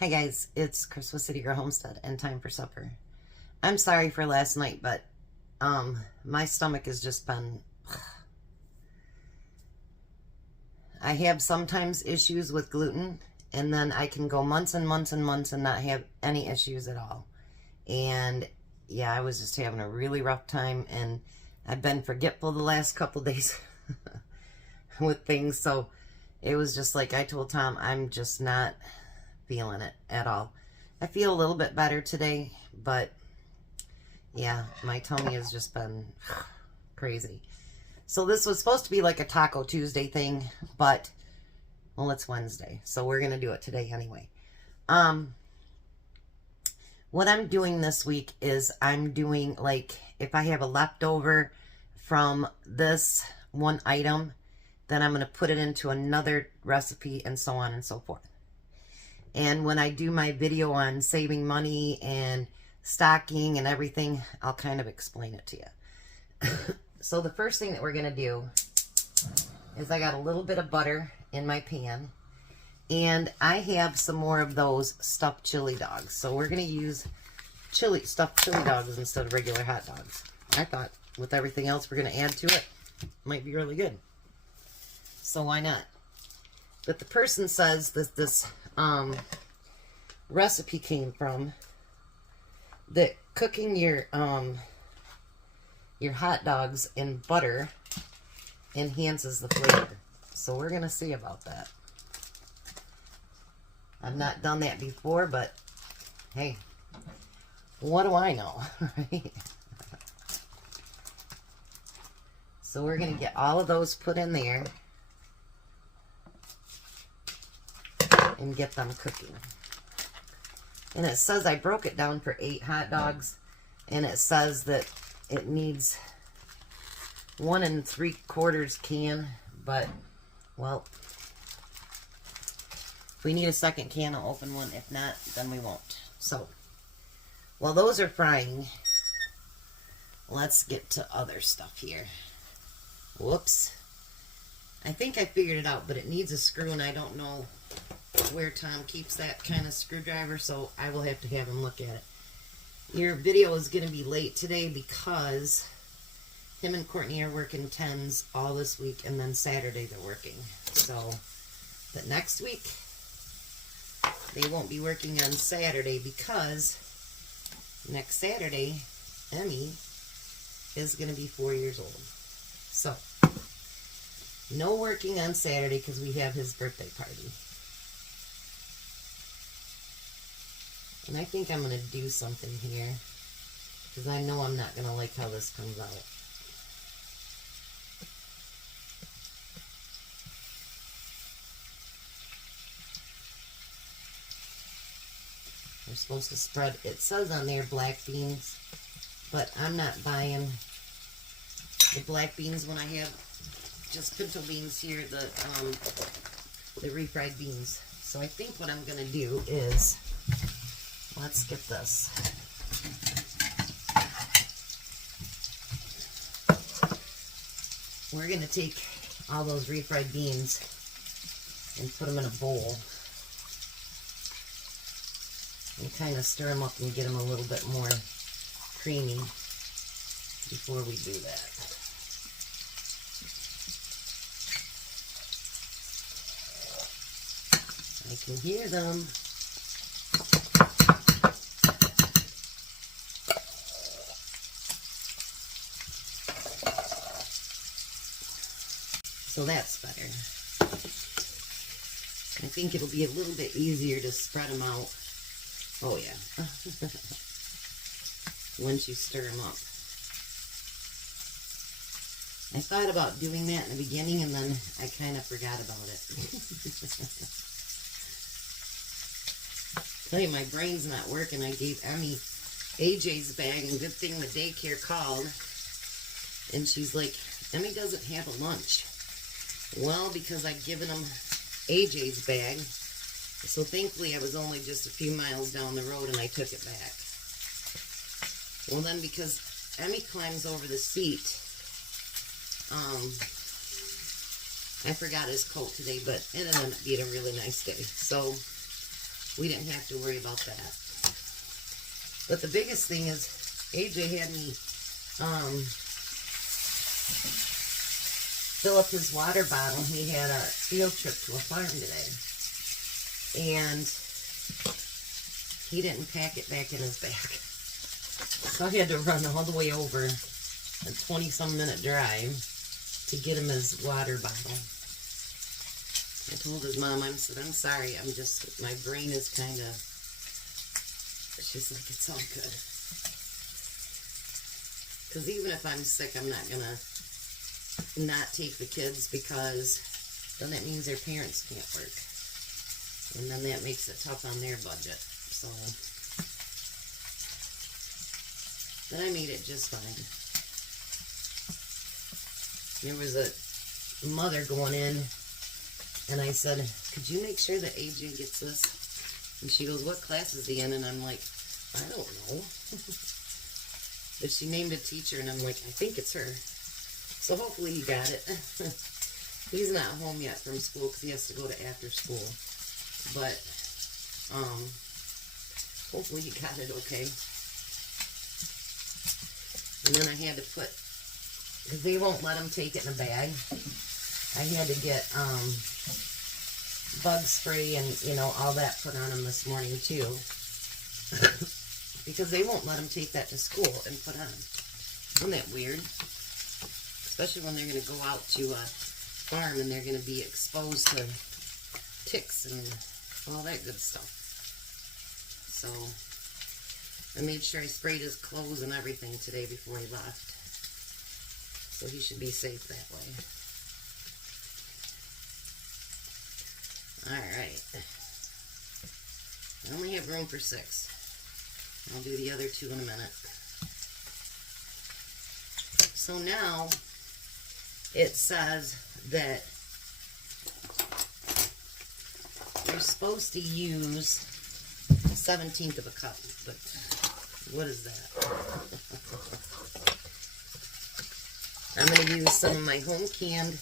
Hi guys, it's Chris with City Girl Homestead and time for supper. I'm sorry for last night, but my stomach has just been... I have sometimes issues with gluten, and then I can go months and months and months and not have any issues at all. And yeah, I was just having a really rough time, and I've been forgetful the last couple days with things, so it was just like I told Tom, I'm just not feeling it at all. I feel a little bit better today, but yeah, my tummy has just been crazy. So this was supposed to be like a Taco Tuesday thing, but well, it's Wednesday, so we're gonna do it today anyway. What I'm doing this week is I'm doing, like, if I have a leftover from this one item, then I'm gonna put it into another recipe and so on and so forth. And when I do my video on saving money and stocking and everything, I'll kind of explain it to you. So the first thing that we're going to do is I got a little bit of butter in my pan. And I have some more of those stuffed chili dogs. So we're going to use stuffed chili dogs instead of regular hot dogs. I thought with everything else we're going to add to it, might be really good. So why not? But the person says that this recipe came from that cooking your hot dogs in butter enhances the flavor. So we're gonna see about that. I've not done that before, but hey, what do I know, right? So we're gonna get all of those put in there and get them cooking. And it says, I broke it down for 8 hot dogs, and it says that it needs 1 3/4 can, but well, if we need a second can, I'll open one. If not, then we won't. So while those are frying, let's get to other stuff here. Whoops. I think I figured it out, but it needs a screw, and I don't know where Tom keeps that kind of screwdriver, so I will have to have him look at it. Your video is going to be late today because him and Courtney are working 10s all this week, and then Saturday they're working. So, but next week they won't be working on Saturday because next Saturday Emmy is going to be 4 years old. So, no working on Saturday because we have his birthday party. And I think I'm going to do something here, because I know I'm not going to like how this comes out. We're supposed to spread, it says on there black beans, but I'm not buying the black beans when I have just pinto beans here, the refried beans. So I think what I'm going to do is, let's get this. We're going to take all those refried beans and put them in a bowl and kind of stir them up and get them a little bit more creamy before we do that. I can hear them. So that's better. I think it'll be a little bit easier to spread them out. Oh yeah. Once you stir them up. I thought about doing that in the beginning, and then I kind of forgot about it. Tell you, my brain's not working. I gave Emmy AJ's bag, and good thing the daycare called. And she's like, Emmy doesn't have a lunch. Well, because I'd given him AJ's bag, so thankfully I was only just a few miles down the road and I took it back. Well then, because Emmy climbs over the seat, I forgot his coat today, but it ended up being a really nice day. So we didn't have to worry about that. But the biggest thing is AJ had me fill up his water bottle. He had a field trip to a farm today. And he didn't pack it back in his bag. So I had to run all the way over a 20-some minute drive to get him his water bottle. I told his mom, I said, I'm sorry, my brain is kind of, she's like, it's all good. Because even if I'm sick, I'm not going to not take the kids, because then that means their parents can't work. And then that makes it tough on their budget. So, but I made it just fine. There was a mother going in, and I said, could you make sure that AJ gets this? And she goes, what class is he in? And I'm like, I don't know. But she named a teacher, and I'm like, I think it's her. So hopefully he got it. He's not home yet from school because he has to go to after school. But hopefully he got it okay. And then I had to put, because they won't let him take it in a bag, I had to get bug spray and, you know, all that put on him this morning too. Because they won't let him take that to school and put on. Isn't that weird? Especially when they're going to go out to a farm and they're going to be exposed to ticks and all that good stuff. So I made sure I sprayed his clothes and everything today before he left. So he should be safe that way. Alright. I only have room for 6. I'll do the other 2 in a minute. So now it says that you're supposed to use 1/17 of a cup, but what is that? I'm going to use some of my home canned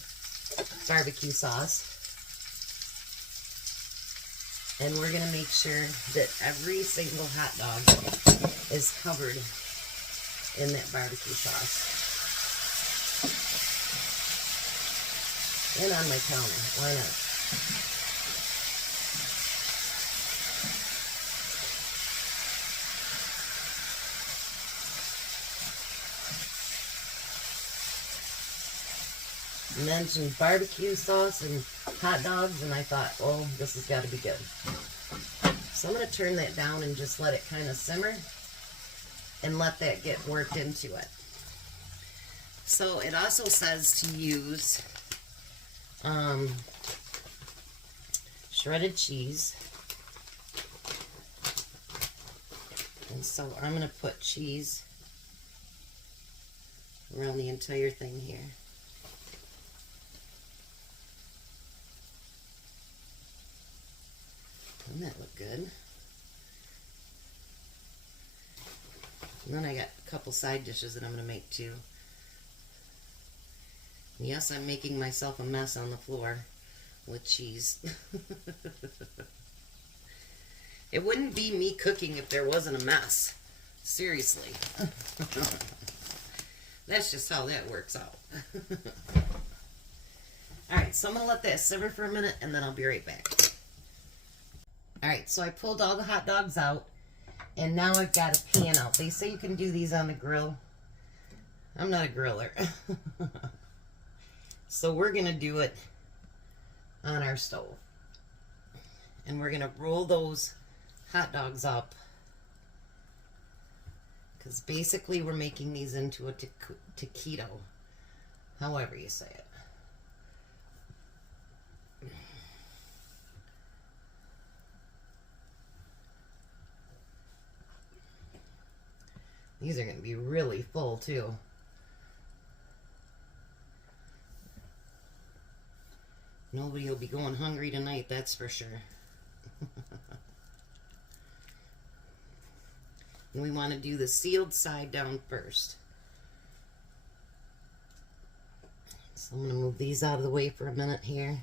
barbecue sauce. And we're going to make sure that every single hot dog is covered in that barbecue sauce. And on my counter. Why not? Mentioned barbecue sauce and hot dogs, and I thought, oh, this has got to be good. So I'm going to turn that down and just let it kind of simmer and let that get worked into it. So it also says to use shredded cheese. And so I'm going to put cheese around the entire thing here. Doesn't that look good? And then I got a couple side dishes that I'm going to make too. Yes, I'm making myself a mess on the floor with cheese. It wouldn't be me cooking if there wasn't a mess. Seriously. That's just how that works out. Alright, so I'm going to let that simmer for a minute and then I'll be right back. Alright, so I pulled all the hot dogs out, and now I've got a pan out. They say you can do these on the grill. I'm not a griller. So we're going to do it on our stove. And we're going to roll those hot dogs up. Because basically we're making these into a taquito. However you say it. These are going to be really full, too. Nobody will be going hungry tonight, that's for sure. And we want to do the sealed side down first. So I'm going to move these out of the way for a minute here.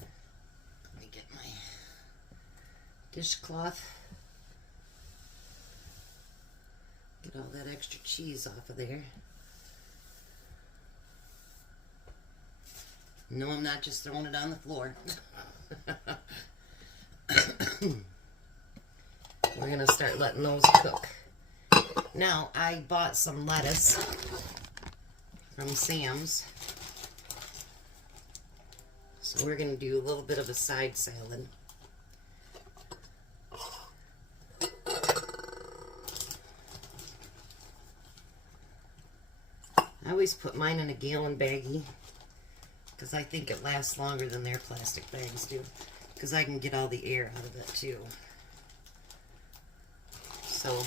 Let me get my dishcloth. Get all that extra cheese off of there. No, I'm not just throwing it on the floor. We're going to start letting those cook. Now, I bought some lettuce from Sam's. So we're going to do a little bit of a side salad. I always put mine in a gallon baggie because I think it lasts longer than their plastic bags do, because I can get all the air out of it too. So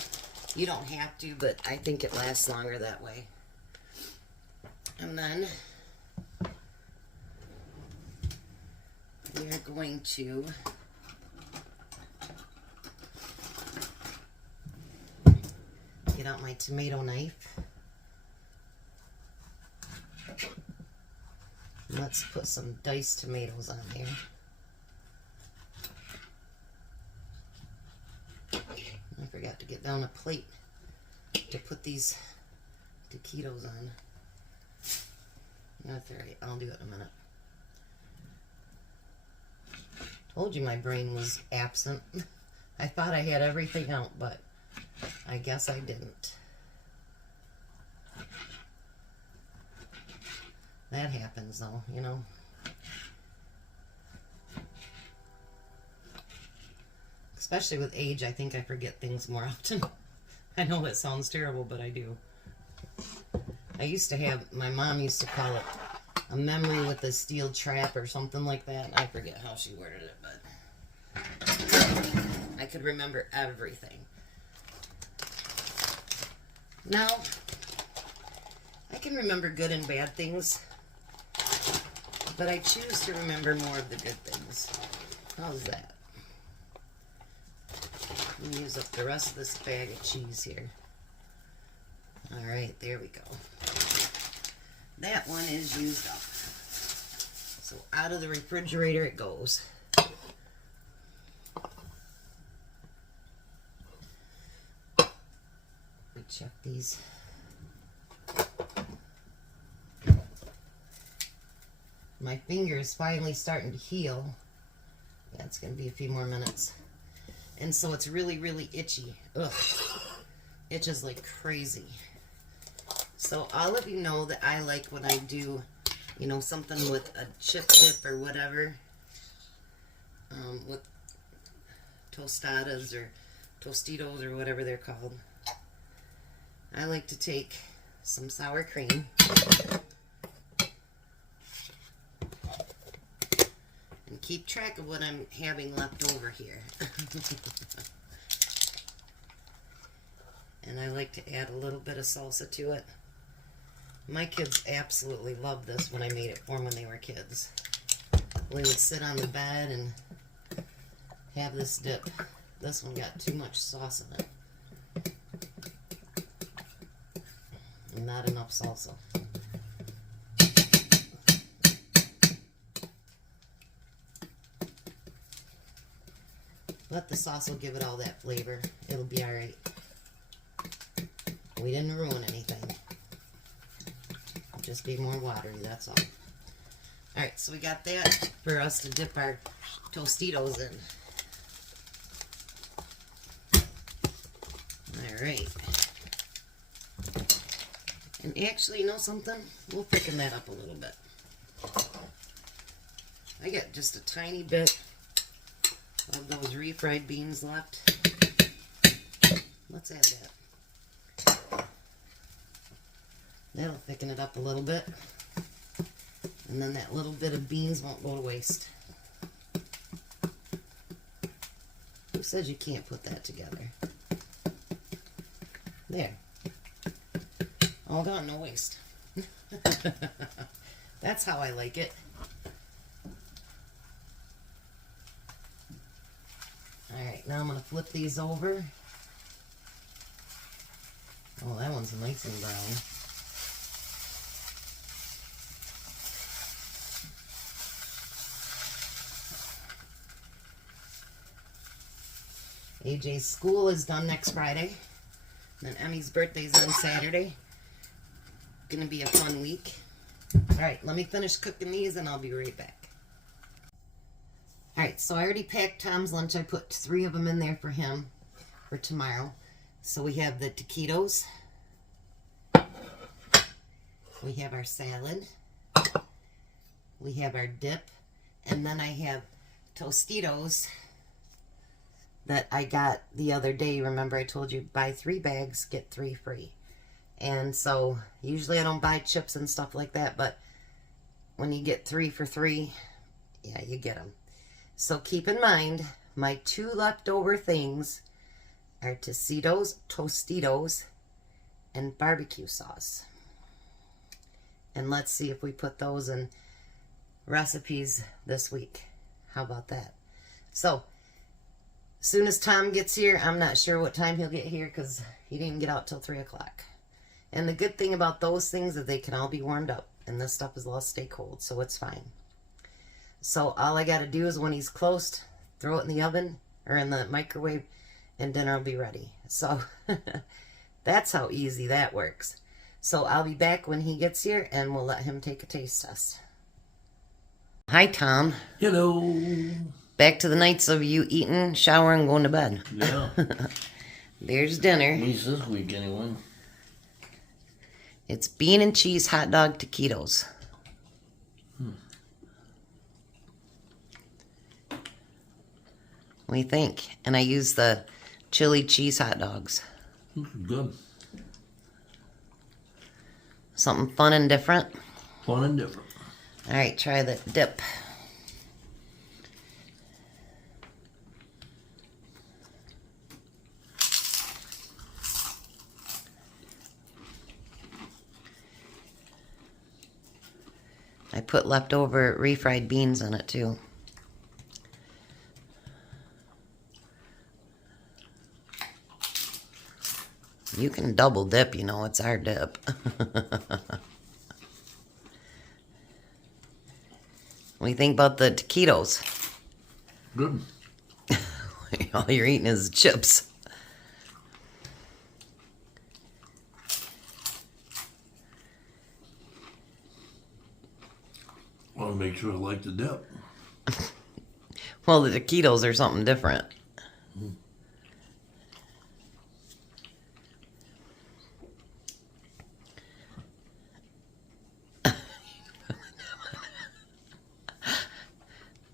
you don't have to, but I think it lasts longer that way. And then we are going to get out my tomato knife. Let's put some diced tomatoes on here. I forgot to get down a plate to put these taquitos on. That's all right. I'll do it in a minute. Told you my brain was absent. I thought I had everything out, but I guess I didn't. That happens though, you know. Especially with age, I think I forget things more often. I know that sounds terrible, but I do. I used to have, my mom used to call it a memory with a steel trap or something like that. I forget how she worded it, but I could remember everything. Now, I can remember good and bad things, but I choose to remember more of the good things. How's that? Let me use up the rest of this bag of cheese here. Alright, there we go. That one is used up. So out of the refrigerator it goes. We check these. My finger is finally starting to heal. Yeah, it's going to be a few more minutes. And so it's really, really itchy. Ugh. Itches like crazy. So all of you know that I like when I do, you know, something with a chip dip or whatever. With tostadas or Tostitos or whatever they're called. I like to take some sour cream. And keep track of what I'm having left over here. And I like to add a little bit of salsa to it. My kids absolutely loved this when I made it for them when they were kids. We would sit on the bed and have this dip. This one got too much sauce in it. And not enough salsa. But the sauce will give it all that flavor. It'll be alright. We didn't ruin anything. It'll just be more watery, that's all. Alright, so we got that for us to dip our Tostitos in. Alright. And actually, you know something? We'll thicken that up a little bit. I got just a tiny bit of those refried beans left. Let's add that. That'll thicken it up a little bit. And then that little bit of beans won't go to waste. Who says you can't put that together? There. All gone, no waste. That's how I like it. Alright, now I'm going to flip these over. Oh, that one's nice and brown. AJ's school is done next Friday. Then Emmy's birthday's on Saturday. Gonna be a fun week. Alright, let me finish cooking these and I'll be right back. Alright, so I already packed Tom's lunch. I put 3 of them in there for him for tomorrow. So we have the taquitos. We have our salad. We have our dip. And then I have Tostitos that I got the other day. Remember I told you buy 3 bags, get 3 free. And so usually I don't buy chips and stuff like that, but when you get 3 for 3, yeah, you get them. So keep in mind, my 2 leftover things are Tostitos, and barbecue sauce. And let's see if we put those in recipes this week. How about that? So, as soon as Tom gets here, I'm not sure what time he'll get here because he didn't get out till 3 o'clock. And the good thing about those things is they can all be warmed up. And this stuff is allowed to stay cold, so it's fine. So all I got to do is when he's close, throw it in the oven or in the microwave, and dinner will be ready. So that's how easy that works. So I'll be back when he gets here, and we'll let him take a taste test. Hi, Tom. Hello. Back to the nights of you eating, showering, going to bed. Yeah. There's dinner. At least this week, anyway. It's bean and cheese hot dog taquitos. What do you think? And I use the chili cheese hot dogs. Good. Something fun and different. Fun and different. All right, try the dip. I put leftover refried beans on it too. You can double dip, you know, it's our dip. What do you think about the taquitos? Good. All you're eating is chips. I want to make sure I like the dip. Well, the taquitos are something different.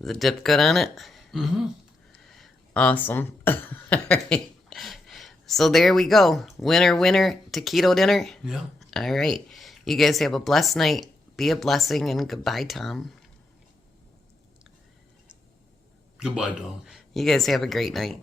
The dip good on it? Mm-hmm. Awesome. All right. So there we go. Winner, winner, taquito dinner. Yeah. All right. You guys have a blessed night. Be a blessing, and goodbye, Tom. Goodbye, Tom. You guys have a great night.